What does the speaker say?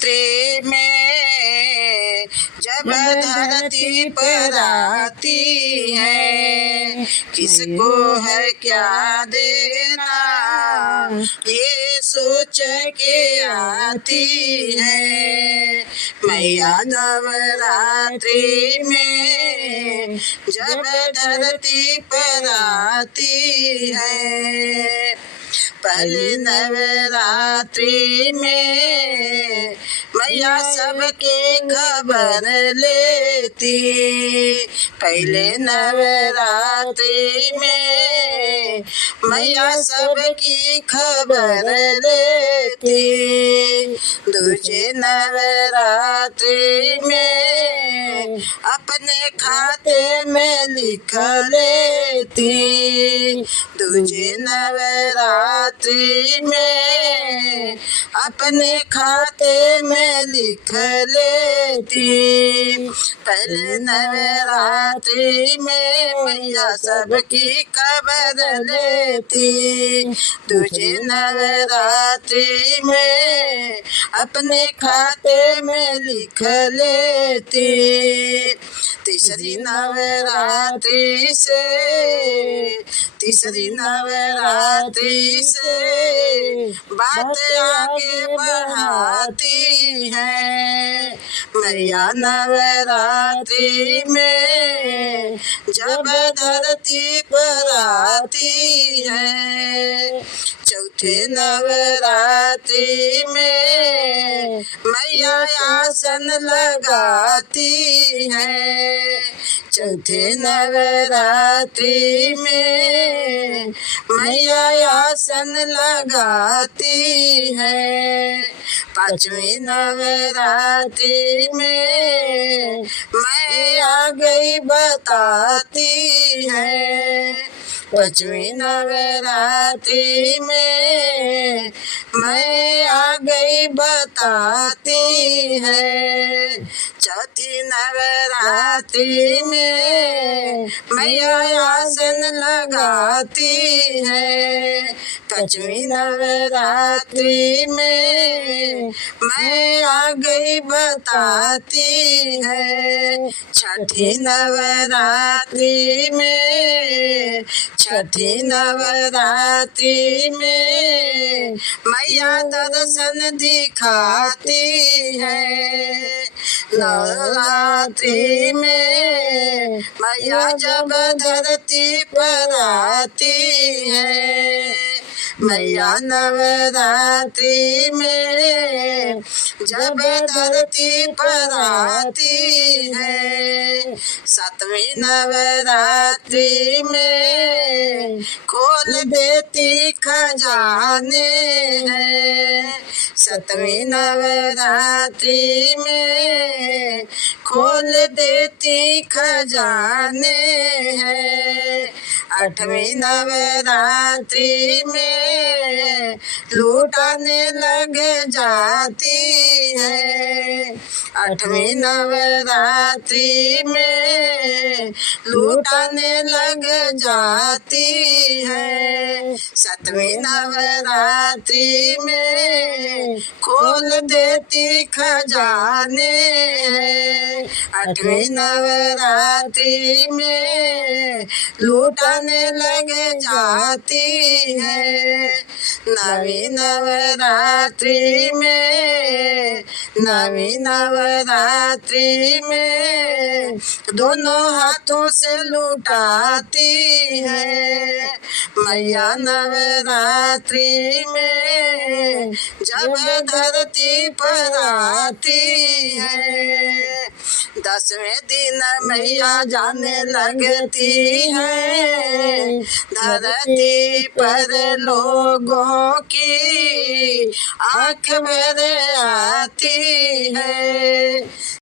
नवरात्रि में जब धरती पर आती है, किसको है क्या देना ये सोच के आती है। मैया नवरात्रि में जब धरती पर आती है, पहले नवरात्रि में मैया सबके खबर लेती। पहले नवरात्रि में मैया सबकी खबर लेती। दूजे नवरात्रि में अपने खाते में लिख लेती। दूजे नवरात्रि में अपने खाते में लिख लेती। पहले नवरात्रि में मैया सबकी खबर लेती। दूजे नवरात्रि में अपने खाते में लिख लेती। तीसरी नवरात्रि से बात आगे बढ़ाती है। मैया नवरात्रि में जब धरती पर आती है, चौथे नवरात्रि में मैया आसन लगाती है। चौथे नवरात्रि में मैया आसन लगाती है। पांचवी नवरात्रि में मैं आ गई बताती है। पांचवी नवरात्रि में मैं आ गई बताती है। चौथी नवरात्रि में मैया आसन लगाती है। पांचवी नवरात्रि में मैं आ गई बताती है। छठी नवरात्रि में मैया दर्शन दिखाती है। नवरात्रि में मैया जब धरती पर आती है, मैया नवरात्रि में जब धरती पर आती है। सातवीं नवरात्रि में खोल देती खजाने हैं। सातवीं नवरात्रि में खोल देती खजाने हैं। आठवीं नवरात्रि में लूटाने लग जाती है। आठवीं नवरात्रि में लूटाने लग जाती है। सातवीं नवरात्रि में खोल देती खजाने हैं। आठवीं नवरात्रि में लूटाने लग जाती है। नवीं नवरात्रि में दोनों हाथों से लुटाती है। मैया नवरात्रि में जब धरती पर आती है, 10वें दिन मैया जाने लगती है। धरती पर लोगों की आँख भर आती है।